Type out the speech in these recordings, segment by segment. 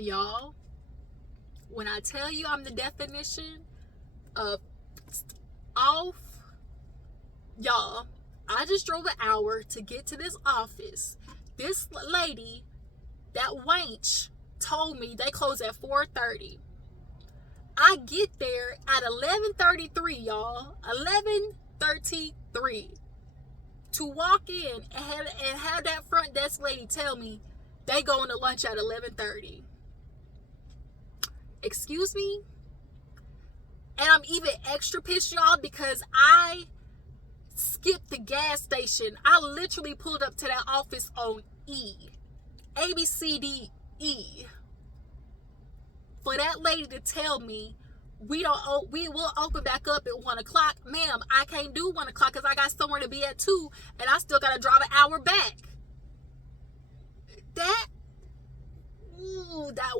Y'all, when I tell you I'm the definition of off, y'all, I just drove an hour to get to this office. This lady, that wench, told me they close at 4:30. I get there at 11:33, y'all. 11:33. To walk in and have that front desk lady tell me they going to lunch at 11:30. Excuse me? And I'm even extra pissed, y'all, because I skipped the gas station. I literally pulled up to that office on E. A, B, C, D, E. For that lady to tell me we will open back up at 1 o'clock. Ma'am, I can't do 1 o'clock because I got somewhere to be at 2 and I still got to drive an hour back. That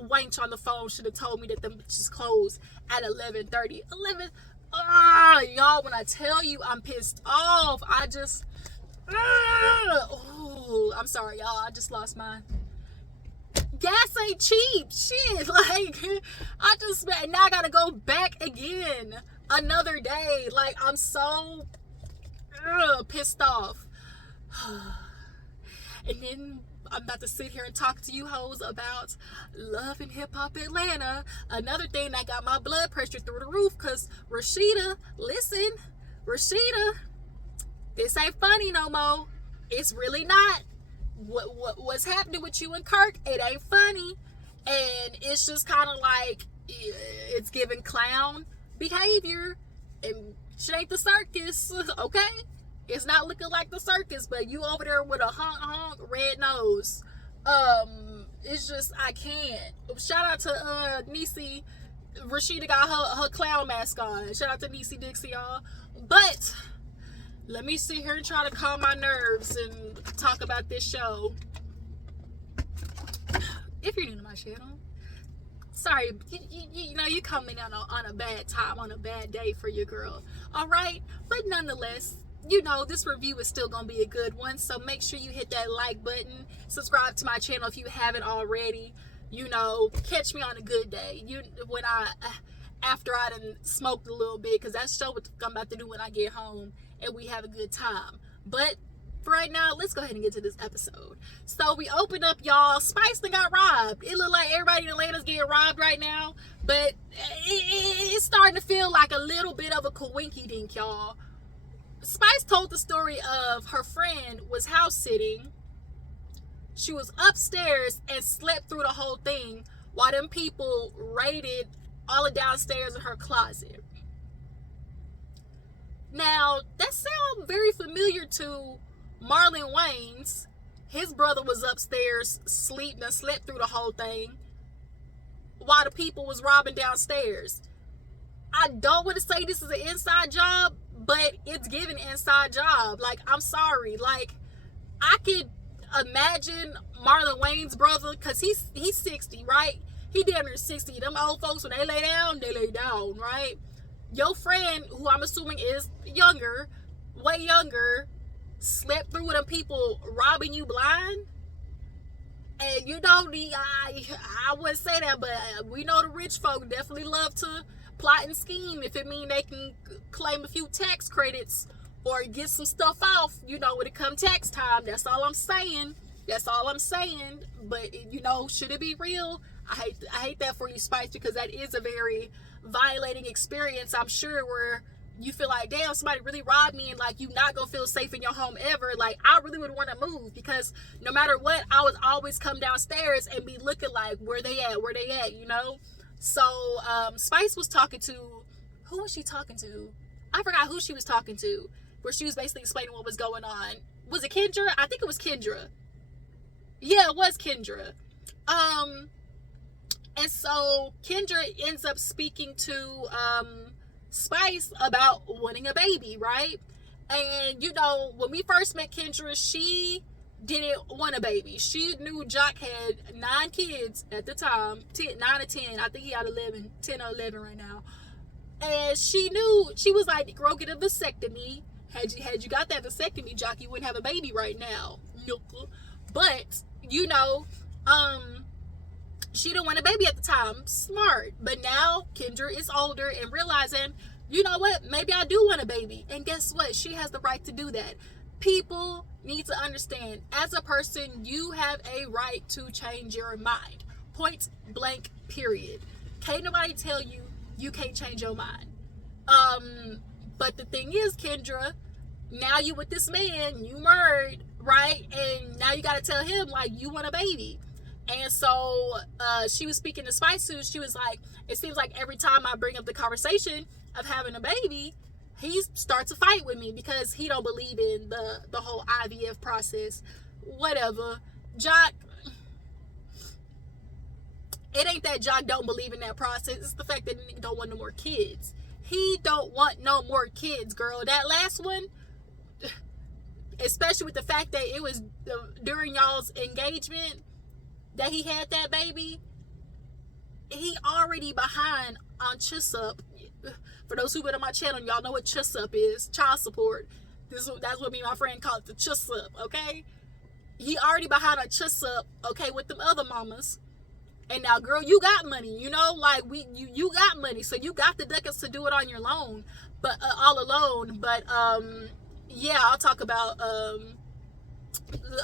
wench on the phone should have told me that them bitches closed at 11:30. Y'all, when I tell you I'm pissed off, I'm sorry, y'all. I just lost my... Gas ain't cheap. Shit. Like, now I gotta go back again another day. Like, I'm so pissed off. And then I'm about to sit here and talk to you hoes about Love and Hip-Hop Atlanta. Another thing that got my blood pressure through the roof, because Rashida, listen, Rashida, this ain't funny no more. It's really not. What's happening with you and Kirk, it ain't funny. And it's just kind of like, it's giving clown behavior. And shit ain't the circus, okay? It's not looking like the circus, but you over there with a honk red nose. It's just, I can't. Shout out to Niecy. Rashida got her clown mask on. Shout out to Niecy Dixie, y'all. But let me sit here and try to calm my nerves and talk about this show. If you're new to my channel, sorry, you know, you coming out on a bad time, on a bad day for your girl. All right? But nonetheless, you know, this review is still going to be a good one. So make sure you hit that like button. Subscribe to my channel if you haven't already. You know, catch me on a good day. After I done smoked a little bit, because that's show what I'm about to do when I get home and we have a good time. But for right now, let's go ahead and get to this episode. So we open up, y'all. Spice done got robbed. It look like everybody in Atlanta's getting robbed right now, but it's starting to feel like a little bit of a coinky-dink, y'all. Spice told the story of her friend was house sitting. She was upstairs and slept through the whole thing while them people raided all the downstairs in her closet. Now, that sounds very familiar to Marlon Wayans. His brother was upstairs sleeping and slept through the whole thing while the people was robbing downstairs. I don't want to say this is an inside job, but it's giving inside job. Like, I'm sorry. Like, I could imagine Marlon Wayans' brother, because he's 60, right? He damn near 60. Them old folks, when they lay down, right? Your friend, who I'm assuming is younger, way younger, slept through them people robbing you blind. And you know, I wouldn't say that, but we know the rich folk definitely love to plot and scheme if it mean they can claim a few tax credits or get some stuff off, you know, when it come tax time. That's all I'm saying. But, you know, should it be real? I hate that for you, Spice, because that is a very violating experience, I'm sure, where you feel like, damn, somebody really robbed me, and like, you not gonna feel safe in your home ever. Like, I really would want to move, because no matter what, I would always come downstairs and be looking like, where they at, you know? So Spice was talking to, who was she talking to? I forgot who she was talking to, where she was basically explaining what was going on. Was it Kendra? I think it was Kendra. Yeah, it was Kendra. And so Kendra ends up speaking to Spice about wanting a baby, right? And, you know, when we first met Kendra, she didn't want a baby. She knew Jock had 9 kids at the time, 9 or 10. I think he had 10 or 11 right now. And she knew, she was like, girl, get a vasectomy. Had you got that vasectomy, Jock, you wouldn't have a baby right now. But, you know, she didn't want a baby at the time. Smart. But now Kendra is older and realizing, you know what, maybe I do want a baby. And guess what? She has the right to do that. People need to understand, as a person, you have a right to change your mind. Point blank, period. Can't nobody tell you you can't change your mind. But the thing is, Kendra, now you with this man, you married, right? And now you gotta tell him, like, you want a baby. And so she was speaking to Spice, who she was like, it seems like every time I bring up the conversation of having a baby, he starts a fight with me because he don't believe in the whole IVF process. Whatever. Jock, it ain't that Jock don't believe in that process. It's the fact that he don't want no more kids. He don't want no more kids, girl. That last one, especially with the fact that it was during y'all's engagement that he had that baby, he already behind on Cashapp. For those who've been on my channel, y'all know what Cashapp is. Child support. That's what me and my friend called the Cashapp, okay? He already behind on Cashapp, okay, with them other mamas. And now, girl, you got money, you know, like you got money, so you got the ducats to do it on your own, but all alone. But yeah, I'll talk about the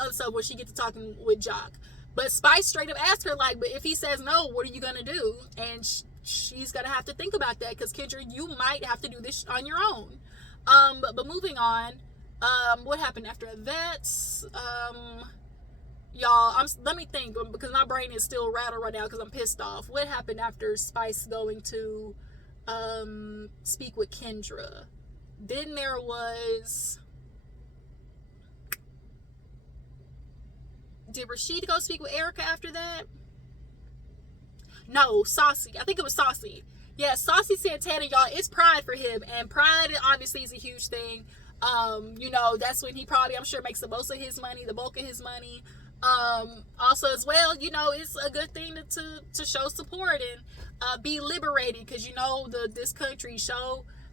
other stuff when she gets to talking with Jock. But Spice straight up asked her, like, but if he says no, what are you gonna do? And she's gonna have to think about that, because Kendra, you might have to do this on your own. But moving on, what happened after that? Y'all, let me think, because my brain is still rattled right now because I'm pissed off. What happened after Spice going to speak with Kendra? Then there was... Did Rashida go speak with Erica after that? No, Saucy. I think it was Saucy. Yeah, Saucy Santana, y'all, it's Pride for him. And Pride obviously is a huge thing. You know, that's when he probably, I'm sure, makes the most of his money, the bulk of his money. Also as well, you know, it's a good thing to show support and be liberated, because you know this country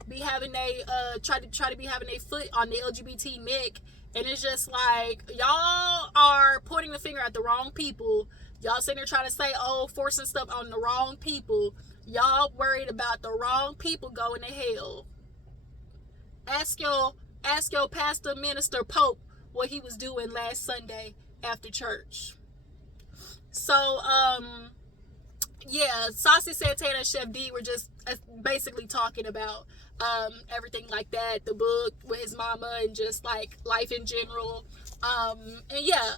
be having a try to be having a foot on the LGBT neck, and it's just like, y'all are pointing the finger at the wrong people. Y'all sitting there trying to say, oh, forcing stuff on the wrong people. Y'all worried about the wrong people going to hell. Ask your pastor, minister, pope what he was doing last Sunday after church. So yeah, Saucy Santana and Chef D were just basically talking about everything like that, the book with his mama, and just like life in general. And yeah,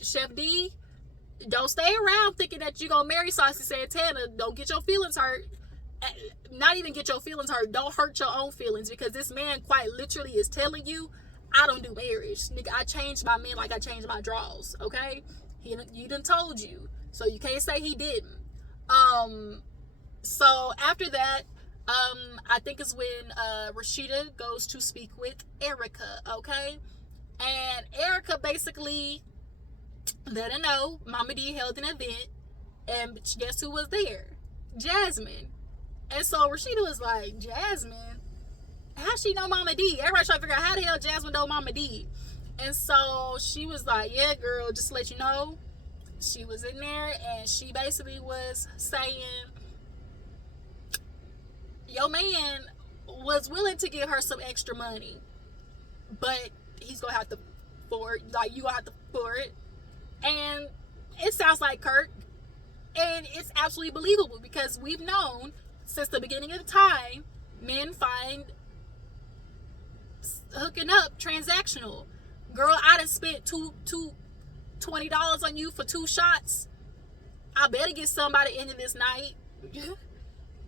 Chef D, don't stay around thinking that you're gonna marry Saucy Santana. Don't get your feelings hurt. Not even get your feelings hurt. Don't hurt your own feelings, because this man quite literally is telling you, I don't do marriage. Nigga, I changed my men like I changed my draws, okay? He done told you. So you can't say he didn't. So after that, I think it's when Rashida goes to speak with Erica, okay? And Erica basically let her know Mama D held an event, and guess who was there? Jasmine. And so Rashida was like, Jasmine? How she know Mama D? Everybody trying to figure out how the hell Jasmine know Mama D. And so she was like, yeah, girl, just to let you know, she was in there, and she basically was saying, your man was willing to give her some extra money, but he's gonna have to for it, like, you gonna have to for it. And it sounds like Kirk, and it's absolutely believable, because we've known since the beginning of time, men find hooking up transactional. Girl, I done spent $20 on you for 2 shots. I better get somebody into this night.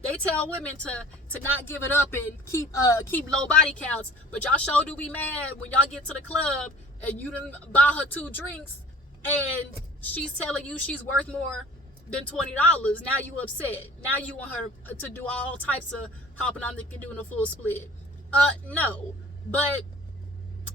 They tell women to not give it up and keep low body counts, but y'all sure do be mad when y'all get to the club and you done buy her 2 drinks and she's telling you she's worth more than $20. Now you upset. Now you want her to do all types of hopping on the doing a full split. No. But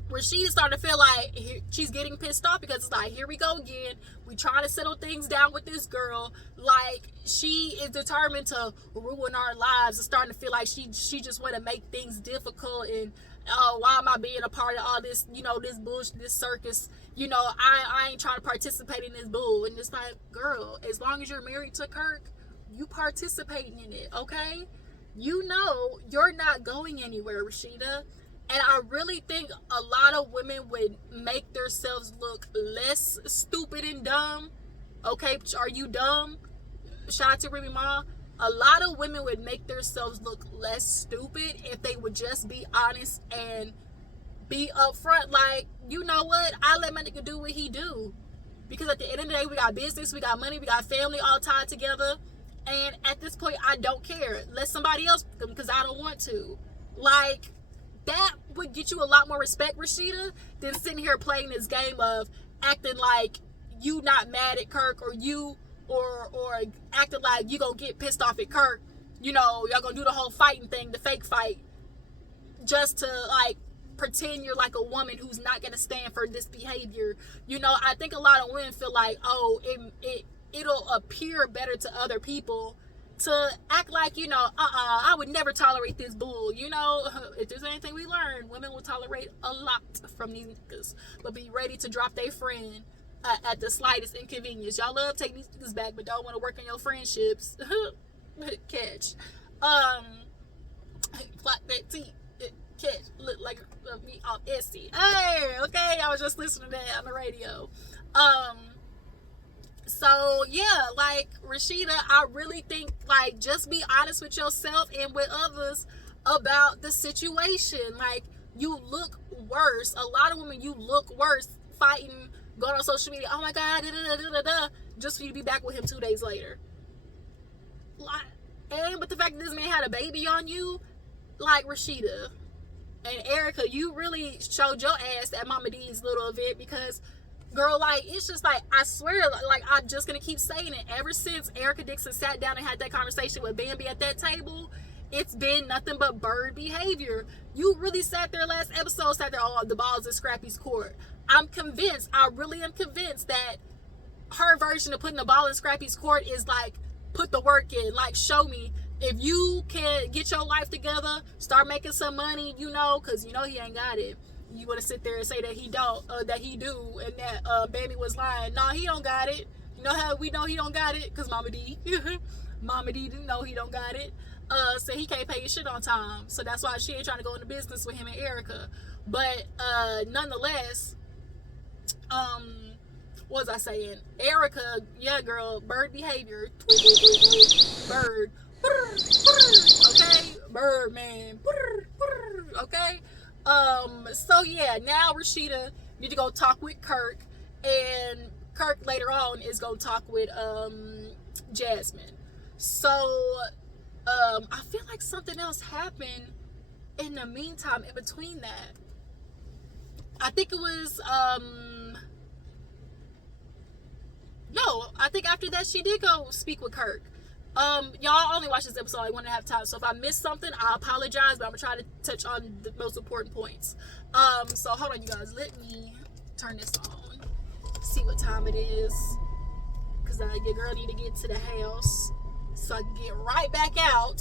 Rashida started to feel like she's getting pissed off, because it's like, here we go again. We trying to settle things down with this girl. Like, she is determined to ruin our lives. It's starting to feel like she just want to make things difficult and oh, why am I being a part of all this, this bullshit, this circus, I ain't trying to participate in this bull. And it's like, girl, as long as you're married to Kirk, you participating in it, okay? You're not going anywhere, Rashida. And I really think a lot of women would make themselves look less stupid and dumb. Okay, are you dumb? Shout out to Remy Ma. A lot of women would make themselves look less stupid if they would just be honest and be upfront. Like, you know what? I let my nigga do what he do. Because at the end of the day, we got business, we got money, we got family all tied together. And at this point, I don't care. Let somebody else, because I don't want to. Like, that would get you a lot more respect, Rashida, than sitting here playing this game of acting like you not mad at Kirk, or you or acting like you gonna get pissed off at Kirk. Y'all gonna do the whole fighting thing, the fake fight, just to like pretend you're like a woman who's not gonna stand for this behavior. I think a lot of women feel like, oh, it'll appear better to other people to act like, I would never tolerate this bull. If there's anything we learn, women will tolerate a lot from these niggas, but be ready to drop their friend at the slightest inconvenience. Y'all love taking these niggas back, but don't want to work on your friendships. Catch. Flock that teeth. Catch. Look like me off Etsy. Hey, okay, I was just listening to that on the radio. So yeah, like, Rashida, I really think, like, just be honest with yourself and with others about the situation. Like, you look worse. A lot of women, you look worse fighting, going on social media, oh my god, just for you to be back with him 2 days later. Like, but the fact that this man had a baby on you, like, Rashida and Erica, you really showed your ass at Mama D's little event, because, girl, like, it's just like, I swear, like, I'm just gonna keep saying it. Ever since Erica Dixon sat down and had that conversation with Bambi at that table, it's been nothing but bird behavior. You really sat there last episode, oh, the ball's in Scrappy's court. I really am convinced that her version of putting the ball in Scrappy's court is like, put the work in, like, show me. If you can get your life together, start making some money, because he ain't got it. You want to sit there and say that he don't, that he do, and that Baby was lying. No, he don't got it. You know how we know he don't got it? Because Mama D. Mama D didn't know he don't got it. So he can't pay his shit on time. So that's why she ain't trying to go into business with him and Erica. But nonetheless, what was I saying? Erica, yeah, girl, bird behavior. Bird. Okay? Bird, man. Okay? So yeah, now Rashida need to go talk with Kirk, and Kirk later on is gonna talk with Jasmine. So I feel like something else happened in the meantime, in between that. I think it was no, I think after that she did go speak with Kirk. Y'all only watch this episode like 1.5 times, so if I missed something, I apologize, but I'm gonna try to touch on the most important points. So hold on, you guys, let me turn this on, see what time it is, because your girl need to get to the house so I can get right back out.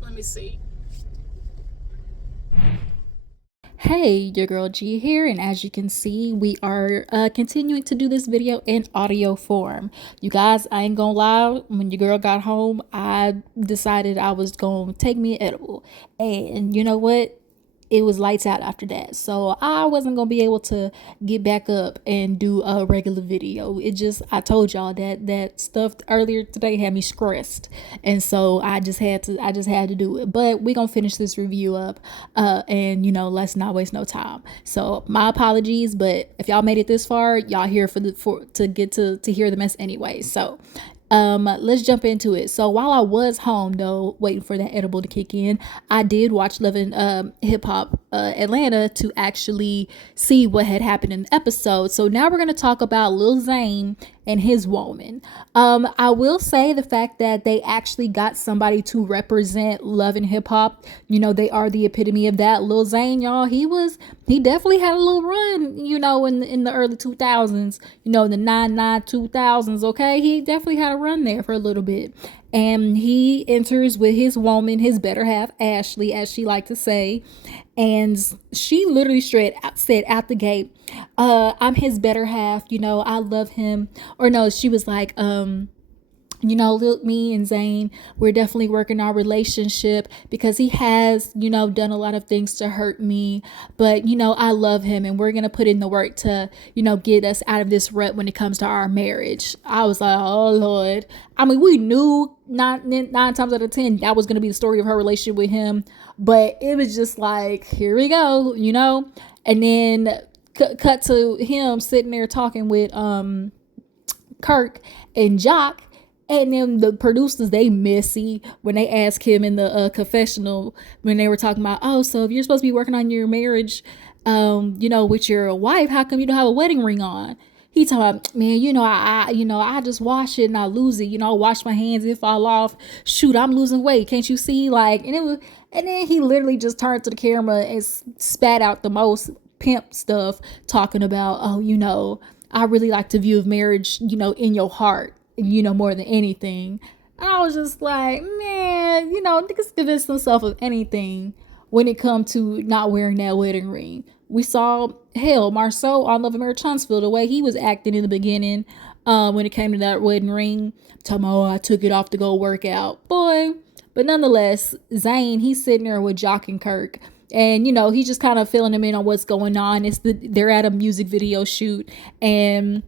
Let me see. Hey, your girl G here, and as you can see, we are continuing to do this video in audio form. You guys, I ain't gonna lie, when your girl got home, I decided I was gonna take me an edible, and you know what? It was lights out after that, so I wasn't gonna be able to get back up and do a regular video. I told y'all that stuff earlier today had me stressed, and so I just had to do it. But we gonna finish this review up, and let's not waste no time. So my apologies, but if y'all made it this far, y'all here to get to hear the mess anyway. So let's jump into it. So while I was home though, waiting for that edible to kick in, I did watch Hiphop Atlanta to actually see what had happened in the episode. So now we're going to talk about Lil Zane and his woman. I will say the fact that they actually got somebody to represent love and hip hop. They are the epitome of that. Lil Zane, y'all, he definitely had a little run, in the early 2000s, the 2000s. Okay. He definitely had a run there for a little bit. and he enters with his woman, his better half, Ashley, as she liked to say. And she literally straight out said out the gate, I'm his better half, I love him. Or no, she was like, look, me and Zane, we're definitely working our relationship because he has, done a lot of things to hurt me. But, I love him and we're going to put in the work to, get us out of this rut when it comes to our marriage. I was like, oh, Lord. I mean, we knew nine times out of 10 that was going to be the story of her relationship with him. But it was just like, here we go, And then cut to him sitting there talking with Kirk and Jock. And then the producers, they messy when they ask him in the confessional when they were talking about, oh, so if you're supposed to be working on your marriage, with your wife, how come you don't have a wedding ring on? He talking about, man, I just wash it and I lose it. I wash my hands, it fall off. Shoot, I'm losing weight. Can't you see? And then he literally just turned to the camera and spat out the most pimp stuff, talking about, oh, I really like to view marriage, in your heart, more than anything. And I was just like, man, niggas convince themselves of anything when it comes to not wearing that wedding ring. We saw, hell, Marceau on Love and Marriage Huntsville, the way he was acting in the beginning when it came to that wedding ring. Talking about, I took it off to go work out. Boy. But nonetheless, Zane, he's sitting there with Jock and Kirk. And, he's just kind of filling them in on what's going on. They're at a music video shoot. And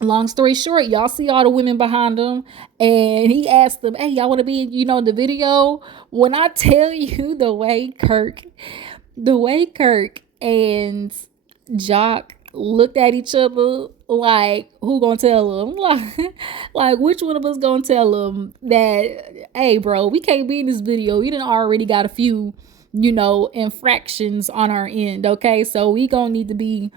long story short, y'all see all the women behind him. And he asked them, hey, y'all want to be, in the video? When I tell you the way Kirk and Jock looked at each other like, who gonna tell him? Like which one of us gonna tell him that, hey, bro, we can't be in this video. We done already got a few, infractions on our end, okay? So we gonna need to be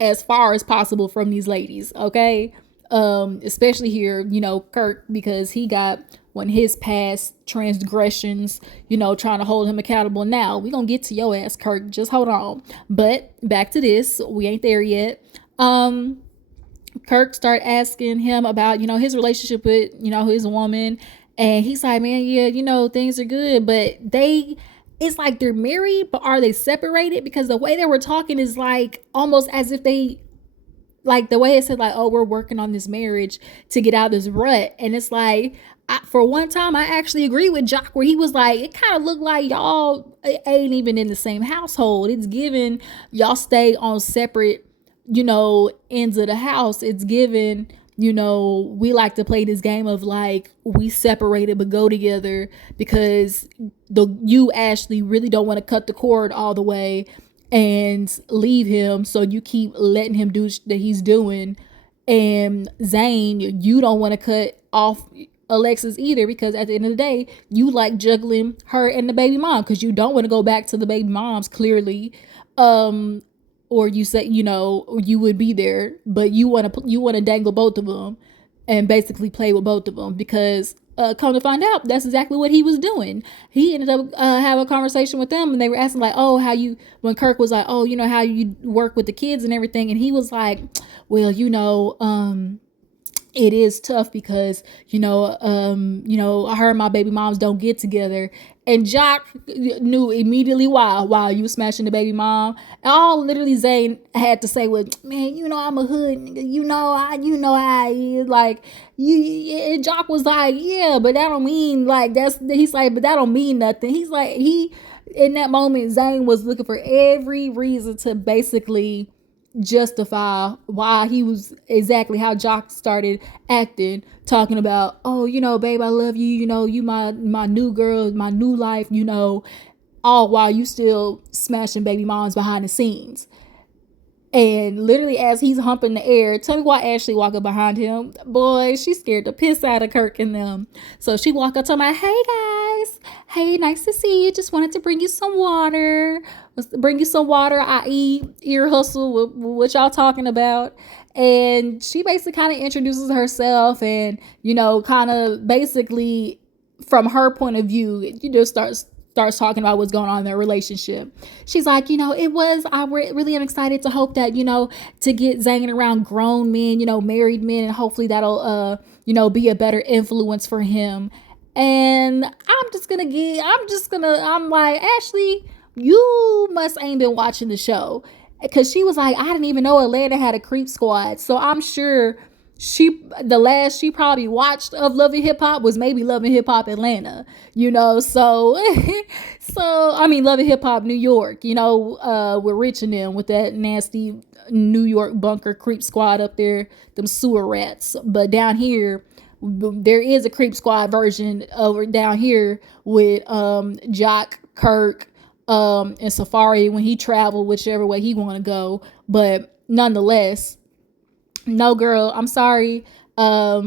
as far as possible from these ladies, okay? Especially here, Kirk, because he got one of his past transgressions, trying to hold him accountable. Now we gonna get to your ass, Kirk. Just hold on. But back to this, we ain't there yet. Kirk start asking him about, his relationship with, his woman, and he's like, man, yeah, things are good, but it's like they're married, but are they separated? Because the way they were talking is like almost as if they, like the way it said, like, oh, we're working on this marriage to get out of this rut. And it's like, for one time, I actually agree with Jock where he was like, it kind of looked like y'all ain't even in the same household. It's given y'all stay on separate, ends of the house. It's given, we like to play this game of like, we separated but go together because you Ashley really don't want to cut the cord all the way and leave him, so you keep letting him do that he's doing. And Zane, you don't want to cut off Alexis either, because at the end of the day, you like juggling her and the baby mom because you don't want to go back to the baby moms, clearly. Or you say, you would be there, but you want to dangle both of them and basically play with both of them, because come to find out, that's exactly what he was doing. He ended up having a conversation with them, and they were asking like, oh, when Kirk was like, oh, how you work with the kids and everything, and he was like, well, it is tough because, I heard my baby moms don't get together. And Jock knew immediately why you was smashing the baby mom. And all literally Zane had to say was, man, I'm a hood nigga. I is. Like, and Jock was like, yeah, but that don't mean like he's like, but that don't mean nothing. He's like, in that moment, Zane was looking for every reason to basically justify why he was exactly how Jock started acting, talking about, oh, babe, I love you, you my new girl, my new life, all while you still smashing baby moms behind the scenes. And literally as he's humping the air, tell me why Ashley walking behind him. Boy, she scared the piss out of Kirk and them. So she walked up to him like, hey guys, hey, nice to see you. Just wanted to bring you some water. I.e. ear hustle with what y'all talking about. And she basically kind of introduces herself and, kind of basically from her point of view, starts talking about what's going on in their relationship. She's like, I really am excited to hope that, to get Zane around grown men, married men, and hopefully that'll, be a better influence for him. And I'm like, Ashley, you must ain't been watching the show. Because she was like, I didn't even know Atlanta had a creep squad. So I'm sure the last she probably watched of Love and Hip Hop was maybe Love and Hip Hop Atlanta, so I mean Love and Hip Hop New York, with Rich and them with that nasty New York bunker creep squad up there, them sewer rats. But down here there is a creep squad version over down here with Jock, Kirk, and Safari when he traveled whichever way he want to go. But nonetheless, no, girl, I'm sorry. Your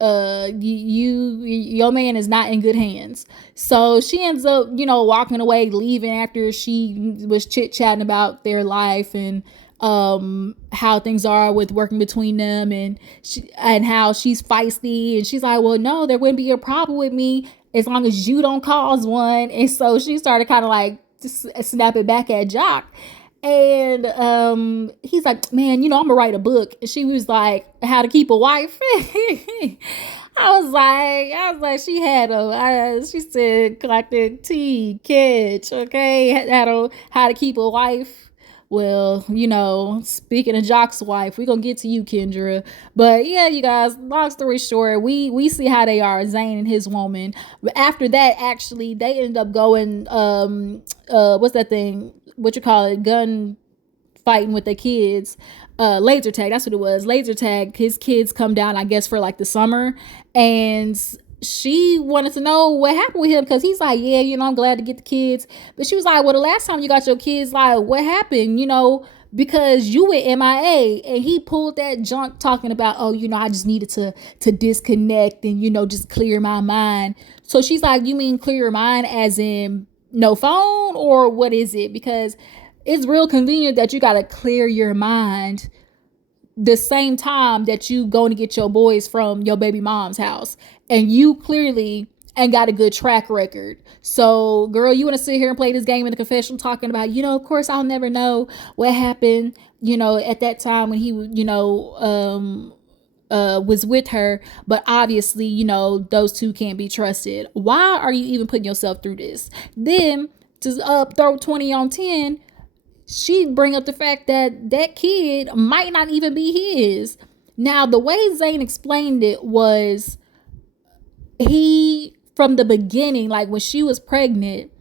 man is not in good hands. So she ends up, walking away, leaving after she was chit chatting about their life and how things are with working between them, and how she's feisty, and she's like, well, no, there wouldn't be a problem with me as long as you don't cause one. And so she started kind of like snapping back at Jock. And he's like, man, I'm gonna write a book. And she was like, how to keep a wife. I was like, she said, clock the T, catch, okay, how to keep a wife. Well, speaking of Jock's wife, we're gonna get to you, Kendra. But yeah, you guys, long story short, we see how they are, Zane and his woman. After that, actually, they ended up going, what's that thing? What you call it? Gun fighting with their kids. Laser tag, that's what it was. Laser tag. His kids come down, I guess, for like the summer, and she wanted to know what happened with him, because he's like, yeah, I'm glad to get the kids. But she was like, well, the last time you got your kids, like, what happened? Because you went MIA. And he pulled that junk talking about, oh, I just needed to disconnect and just clear my mind. So she's like, you mean clear your mind as in no phone, or what is it? Because it's real convenient that you got to clear your mind the same time that you going to get your boys from your baby mom's house, and you clearly ain't got a good track record. So, girl, you want to sit here and play this game in the confessional talking about, of course I'll never know what happened, at that time when he, was with her, but obviously, those two can't be trusted. Why are you even putting yourself through this? Then to throw 20 on 10, she bring up the fact that that kid might not even be his. Now, the way Zane explained it was, he, from the beginning, like when she was pregnant,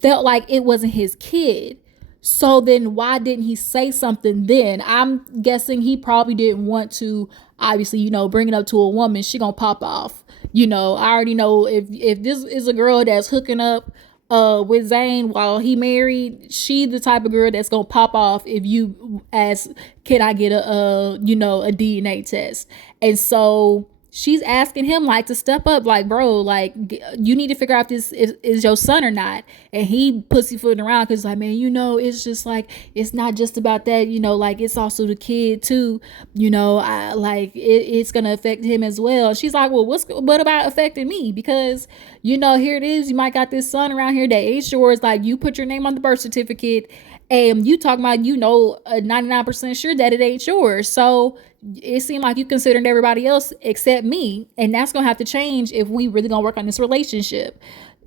felt like it wasn't his kid. So then why didn't he say something then? I'm guessing he probably didn't want to, obviously, bring it up to a woman. She gonna pop off. I already know if this is a girl that's hooking up with Zane while he married, she the type of girl that's gonna pop off if you ask, can I get a DNA test? And so she's asking him like to step up, like, bro, like, you need to figure out if this is your son or not. And he pussyfooting around because like, man, it's just like, it's not just about that, like, it's also the kid too, it's gonna affect him as well. She's like, well, what about affecting me? Because here it is, you might got this son around here that ain't yours. Like, you put your name on the birth certificate and you talking about 99% sure that it ain't yours. So it seemed like you considered everybody else except me, and that's gonna have to change if we really gonna work on this relationship.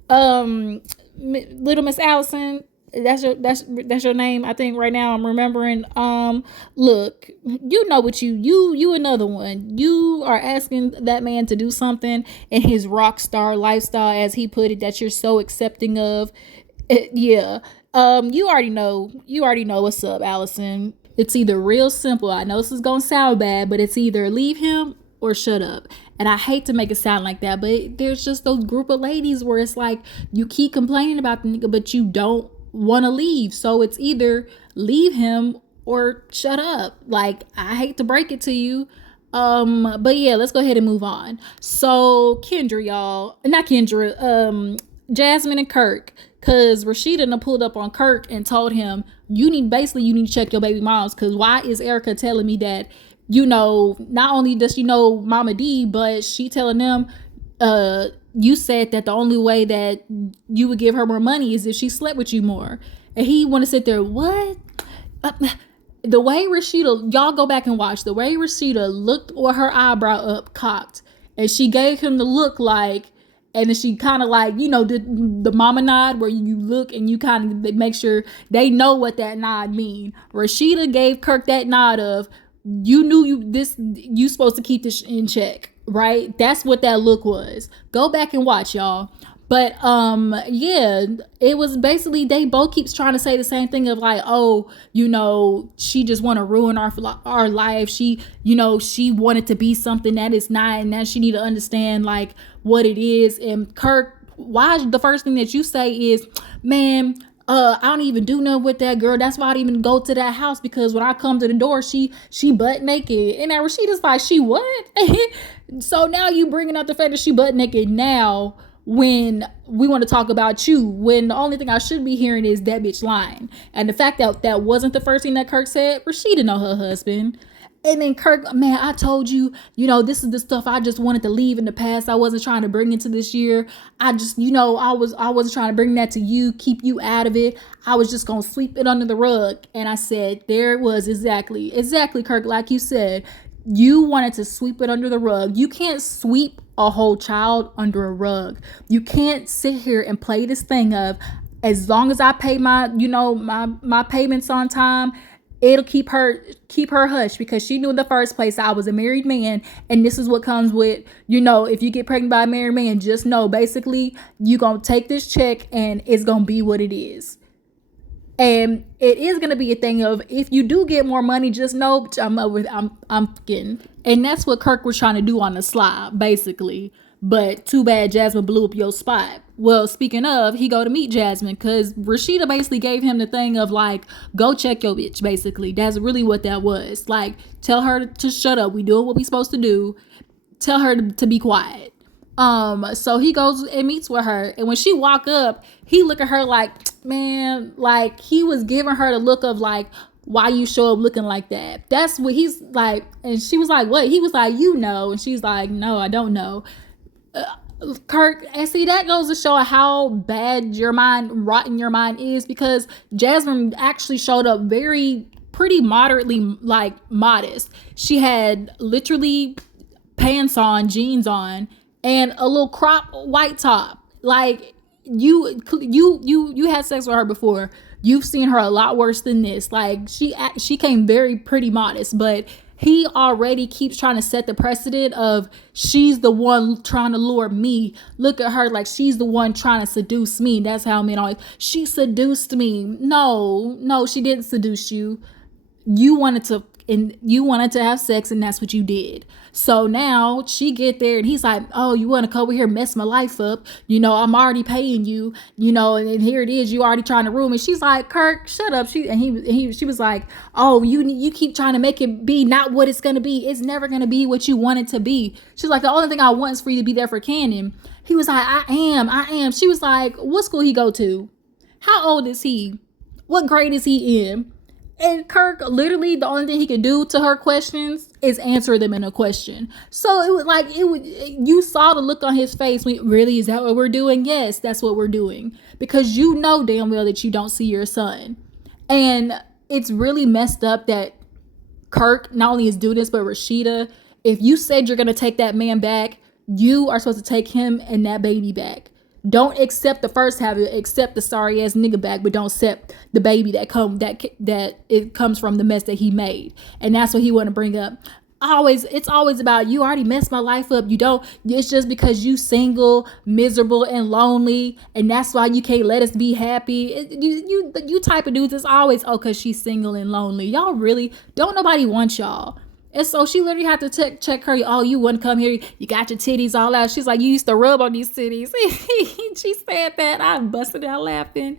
Little Miss Allison, that's your name, I think. Right now I'm remembering. Look, what you another one. You are asking that man to do something in his rock star lifestyle, as he put it, that you're so accepting of. Yeah. You already know what's up, Allison. It's either real simple. I know this is gonna sound bad, but it's either leave him or shut up. And I hate to make it sound like that, but there's just those group of ladies where it's like, you keep complaining about the nigga, but you don't want to leave. So it's either leave him or shut up. Like, I hate to break it to you. But yeah, let's go ahead and move on. So Kendra, y'all, not Kendra, Jasmine and Kirk, because Rashida pulled up on Kirk and told him, you need to check your baby moms, because why is Erica telling me that, not only does she know Mama D, but she telling them, you said that the only way that you would give her more money is if she slept with you more. And he want to sit there, what? The way Rashida, y'all go back and watch, the way Rashida looked with her eyebrow up cocked, and she gave him the look like, And then she kind of like, the mama nod where you look and you kind of make sure they know what that nod mean. Rashida gave Kirk that nod of, you knew you supposed to keep this in check, right? That's what that look was. Go back and watch, y'all. But yeah, it was basically they both keeps trying to say the same thing of like, oh, she just want to ruin our life. She wanted to be something that is not, and now she need to understand like what it is. And Kirk, why the first thing that you say is, man, I don't even do nothing with that girl. That's why I don't even go to that house, because when I come to the door, she butt naked. And now Rashida's like, she what? So now you bringing up the fact that she butt naked now when we want to talk about you, when the only thing I should be hearing is that bitch lying. And the fact that that wasn't the first thing that Kirk said, Rashida know her husband. And then Kirk, man, I told you, this is the stuff I just wanted to leave in the past. I wasn't trying to bring into this year. I just, I wasn't trying to bring that to you, keep you out of it. I was just going to sweep it under the rug. And I said, there it was. Exactly, Kirk, like you said, you wanted to sweep it under the rug. You can't sweep a whole child under a rug. You can't sit here and play this thing of, as long as I pay my, my payments on time, it'll keep her hush, because she knew in the first place I was a married man, and this is what comes with, if you get pregnant by a married man, just know basically you gonna take this check and it's gonna be what it is. And it is gonna be a thing of, if you do get more money, just know I'm getting. And that's what Kirk was trying to do on the sly, basically. But too bad Jasmine blew up your spot. Well, speaking of, he go to meet Jasmine because Rashida basically gave him the thing of like, go check your bitch, basically. That's really what that was. Like, tell her to shut up. We doing what we supposed to do. Tell her to be quiet. So he goes and meets with her. And when she walk up, he look at her like, man, like he was giving her the look of like, why you show up looking like that? That's what he's like. And she was like, what? He was like, and she's like, no, I don't know. Kirk, and see, that goes to show how bad rotten your mind is, because Jasmine actually showed up pretty moderately like modest. She had literally pants on, jeans on, and a little crop white top. Like you had sex with her before. You've seen her a lot worse than this. Like she came pretty modest, but he already keeps trying to set the precedent of, she's the one trying to lure me. Look at her, like she's the one trying to seduce me. That's how men always, she seduced me. No, she didn't seduce you. You wanted to have sex, and that's what you did. So now she get there and he's like, oh, you want to come over here mess my life up? I'm already paying you, and here it is, you already trying to ruin me. She's like, Kirk, shut up. She was like, oh, you keep trying to make it be not what it's going to be. It's never going to be what you want it to be. She's like, the only thing I want is for you to be there for Cannon. He was like, I am. She was like, what school he go to? How old is he? What grade is he in? And Kirk, literally, the only thing he could do to her questions is answer them in a question. So it was like, you saw the look on his face. Really, is that what we're doing? Yes, that's what we're doing. Because you know damn well that you don't see your son. And it's really messed up that Kirk not only is doing this, but Rashida, if you said you're going to take that man back, you are supposed to take him and that baby back. Don't accept the first half, accept the sorry ass nigga back, but don't accept the baby that it comes from the mess that he made. And that's what he want to bring up. It's always about, you already messed my life up. It's just because you single, miserable, and lonely, and that's why you can't let us be happy. You type of dudes, it's always, oh, cause she's single and lonely. Y'all really don't nobody want y'all. And so she literally had to check her. Oh, you wouldn't come here. You got your titties all out. She's like, you used to rub on these titties. She said that. I busted out laughing.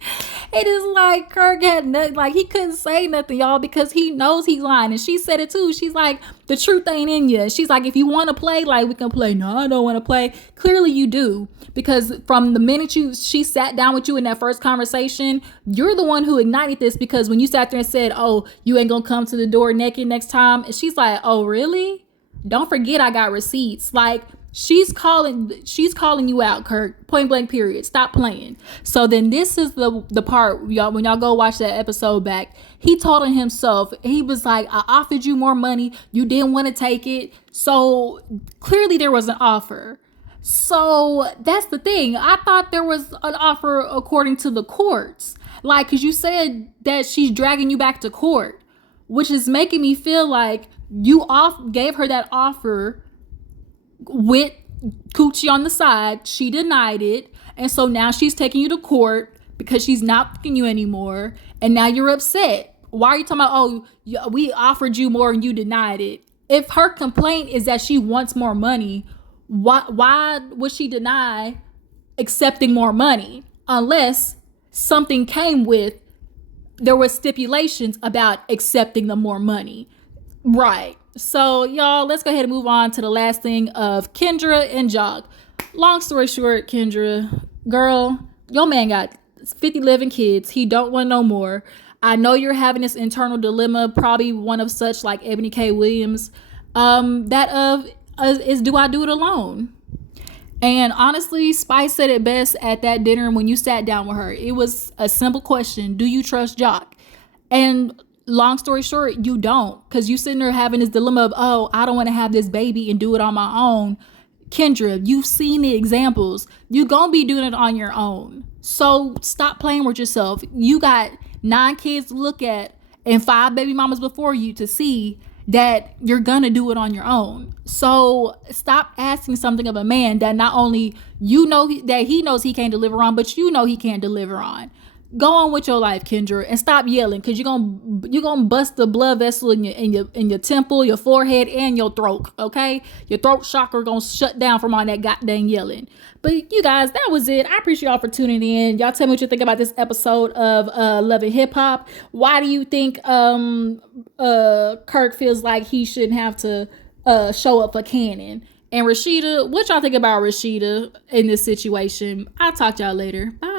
It is like Kirk had nothing. Like, he couldn't say nothing, y'all, because he knows he's lying. And she said it too. She's like, the truth ain't in you. She's like, if you want to play, like, we can play. No, I don't want to play. Clearly you do. Because from the minute she sat down with you in that first conversation, you're the one who ignited this, because when you sat there and said, oh, you ain't gonna come to the door naked next time, and she's like, oh, really? Don't forget I got receipts. Like, she's calling you out, Kirk. Point blank period. Stop playing. So then this is the part, y'all, when y'all go watch that episode back, he told on himself. He was like, I offered you more money. You didn't want to take it. So clearly there was an offer. So that's the thing. I thought there was an offer according to the courts. Like, because you said that she's dragging you back to court, which is making me feel like you gave her that offer with Coochie on the side. She denied it. And so now she's taking you to court because she's not fucking you anymore. And now you're upset. Why are you talking about, oh, we offered you more and you denied it? If her complaint is that she wants more money, why would she deny accepting more money? Unless something came with, there were stipulations about accepting the more money. Right. So, y'all, let's go ahead and move on to the last thing of Kendra and Jog. Long story short, Kendra, girl, your man got 50 living kids. He don't want no more. I know you're having this internal dilemma, probably one of such like Ebony K. Williams, that of is, do I do it alone? And honestly, Spice said it best at that dinner when you sat down with her. It was a simple question. Do you trust Jock? And long story short, you don't. Because you sitting there having this dilemma of, oh, I don't want to have this baby and do it on my own. Kendra, you've seen the examples. You're going to be doing it on your own. So stop playing with yourself. You got 9 kids to look at and 5 baby mamas before you to see that you're gonna do it on your own. So stop asking something of a man that not only you know that he knows he can't deliver on, but you know he can't deliver on. Go on with your life, Kendra, and stop yelling, because you're gonna bust the blood vessel in your temple, your forehead, and your throat. Okay, your throat chakra gonna shut down from all that goddamn yelling. But you guys, that was it. I appreciate y'all for tuning in. Y'all tell me what you think about this episode of Love and Hip Hop. Why do you think Kirk feels like he shouldn't have to show up for Cannon? And Rashida, what y'all think about Rashida in this situation? I'll talk to y'all later. Bye.